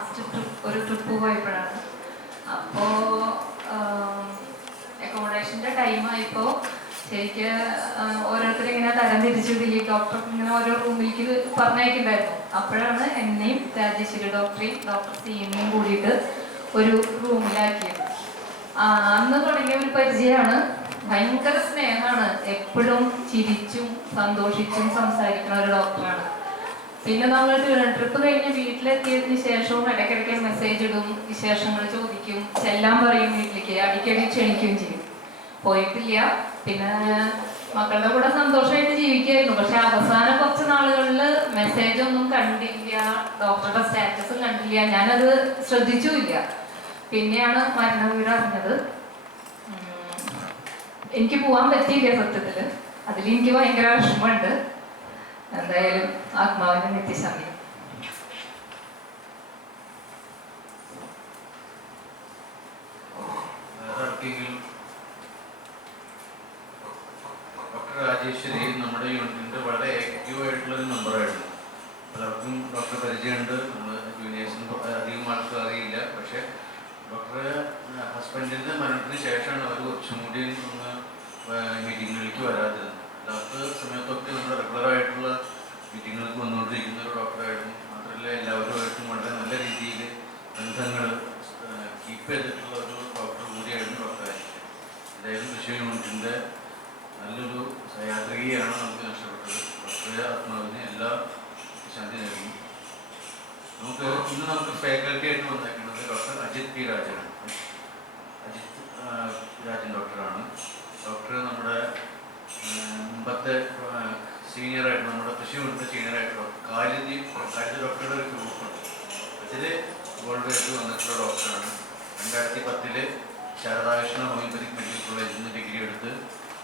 Last ഒരു trip പോയപ്പോഴാണ്. അപ്പോൾ അക്കോമഡേഷൻ്റെ ടൈമായപ്പോൾ ശരിക്ക് ഓരോരുത്തരിങ്ങനെ തരം തിരിച്ച് ദിലീപ് ഡോക്ടർ ഇങ്ങനെ ഓരോ റൂമിലേക്ക് പറഞ്ഞയക്കുന്നുണ്ടായിരുന്നു. അപ്പോഴാണ് എന്നെയും രാജേശ്വരി ഡോക്ടറെയും ഡോക്ടർ സീമയും കൂടിയിട്ട് ഒരു റൂമിലാക്കിയത്. അന്ന് തുടങ്ങിയ ഒരു പരിചയമാണ്. ഭയങ്കര സ്നേഹമാണ്, എപ്പോഴും ചിരിച്ചും സന്തോഷിച്ചും സംസാരിക്കുന്ന ഒരു ഡോക്ടറാണ്. പിന്നെ നമ്മൾ ട്രിപ്പ് കഴിഞ്ഞ് വീട്ടിലെത്തിയതിന് ശേഷവും ഇടയ്ക്കിടയ്ക്ക് മെസ്സേജ് ഇടും, വിശേഷങ്ങൾ ചോദിക്കും, ചെല്ലാൻ പറയും, വീട്ടിലേക്ക് അടിക്കടി ക്ഷണിക്കുകയും ചെയ്യും. പോയിട്ടില്ല. പിന്നെ മക്കളുടെ കൂടെ സന്തോഷമായിട്ട് ജീവിക്കുകയായിരുന്നു. പക്ഷെ അവസാന കുറച്ച് നാളുകളിൽ മെസ്സേജ് ഒന്നും കണ്ടില്ല, ഡോക്ടറുടെ സ്റ്റാറ്റസും കണ്ടില്ല, ഞാനത് ശ്രദ്ധിച്ചുമില്ല. പിന്നെയാണ് മരണവിവരം അറിഞ്ഞത്. എനിക്ക് പോകാൻ പറ്റിയില്ല സത്യത്തില്. അതിലെനിക്ക് ഭയങ്കര വിഷമമുണ്ട്. എന്തായാലും ആത്മാവിന്റെ നിത്യശാന്തി. ഡോക്ടർ രാജേശ്വരി നമ്മുടെ യൂണിറ്റിന്റെ വളരെ ആക്റ്റീവ് ആയിട്ടുള്ളൊരു മെമ്പറായിരുന്നു. പലർക്കും ഡോക്ടറെ പരിചയമുണ്ട്, നമ്മൾ ജൂനിയേഴ്സിന് അധികം ആൾക്ക് അറിയില്ല. പക്ഷെ ഡോക്ടറെ ഹസ്ബൻഡിന്റെ മരണത്തിന് ശേഷമാണ് അവർ കുറച്ചും കൂടി ഒന്ന് മീറ്റിങ്ങുകളിലേക്ക് വരാതിരുന്നത്. അല്ലാത്ത സമയത്തൊക്കെ നമ്മൾ റെഗുലറായിട്ടുള്ള മീറ്റിങ്ങുകൾക്ക് വന്നുകൊണ്ടിരിക്കുന്ന ഒരു ഡോക്ടറായിരുന്നു. മാത്രമല്ല എല്ലാവരുമായിട്ടും വളരെ നല്ല രീതിയിൽ ബന്ധങ്ങൾ കീപ്പ് ചെയ്തിട്ടുള്ള ഒരു ഡോക്ടർ കൂടിയായിരുന്നു ഡോക്ടർ. എന്തായാലും തൃശ്ശൂർ യൂണിറ്റിൻ്റെ നല്ലൊരു യാത്രികയാണ് നമുക്ക് നഷ്ടപ്പെട്ടത്. ഡോക്ടറുടെ ആത്മാവിന് എല്ലാ ശാന്തി നൽകുന്നു. നമുക്ക് ഫാക്കൽറ്റി ആയിട്ട് വന്നേക്കുന്നത് ഡോക്ടർ അജിത് പി രാജാണ്. അജിത് രാജൻ ഡോക്ടറാണ്. ഡോക്ടർ നമ്മുടെ മുമ്പത്തെ സീനിയറായിട്ട്, നമ്മുടെ തൃശ്ശൂർ യൂണിറ്റിൻ്റെ സീനിയറായിട്ട് കാലിദ് ഡോക്ടറുടെ ഒരു ഗ്രൂപ്പുണ്ട്. അതിൽ ഗോൾഡ് മെഡൽ വന്നിട്ടുള്ള ഡോക്ടറാണ്. 2010 ശാരദാകൃഷ്ണ ഹോമിയോപ്പതിക് മെഡിക്കൽ കോളേജിൽ നിന്ന് ഡിഗ്രി എടുത്ത്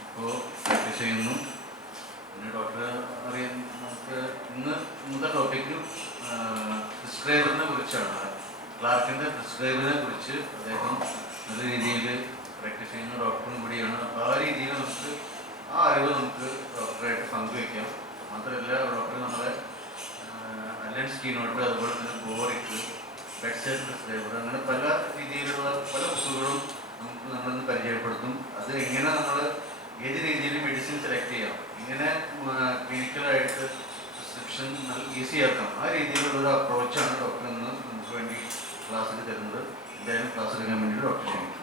ഇപ്പോൾ പ്രാക്ടീസ് ചെയ്യുന്നു. പിന്നെ ഡോക്ടർ അറിയാൻ നമുക്ക് ഇന്നത്തെ ടോപ്പിക്ക് പ്രിസ്ക്രൈബറിനെ കുറിച്ചാണ്. ക്ലാർക്കിൻ്റെ പ്രിസ്ക്രൈബറിനെ കുറിച്ച് അദ്ദേഹം നല്ല രീതിയിൽ പ്രാക്ടീസ് ചെയ്യുന്ന ഡോക്ടറും കൂടിയാണ്. അപ്പോൾ ആ രീതിയിൽ നമുക്ക് ആ അറിവ് നമുക്ക് ഡോക്ടറായിട്ട് പങ്കുവയ്ക്കാം. മാത്രമല്ല ഡോക്ടർ നമ്മളെ അലയൻസ് കീനോട്ട്, അതുപോലെ തന്നെ ബോറിക്ക്, ബെഡ് സൈഡ് പ്രിസ്ക്രൈബർ, അങ്ങനെ പല രീതിയിലുള്ള പല ബുക്കുകളും നമുക്ക് നമ്മളിന്ന് പരിചയപ്പെടുത്തും. അത് എങ്ങനെ നമ്മൾ ഏത് രീതിയിൽ മെഡിസിൻ സെലക്ട് ചെയ്യാം, എങ്ങനെ ക്ലിനിക്കലായിട്ട് പ്രിസ്ക്രിപ്ഷൻ നല്ല ഈസി ആക്കാം, ആ രീതിയിലുള്ള ഒരു അപ്രോച്ചാണ് ഡോക്ടർ ഇന്ന് നമുക്ക് വേണ്ടി ക്ലാസ്സിൽ തരുന്നത്. എന്തായാലും ക്ലാസ് എടുക്കാൻ വേണ്ടി ഡോക്ടർ ക്ഷണിക്കും.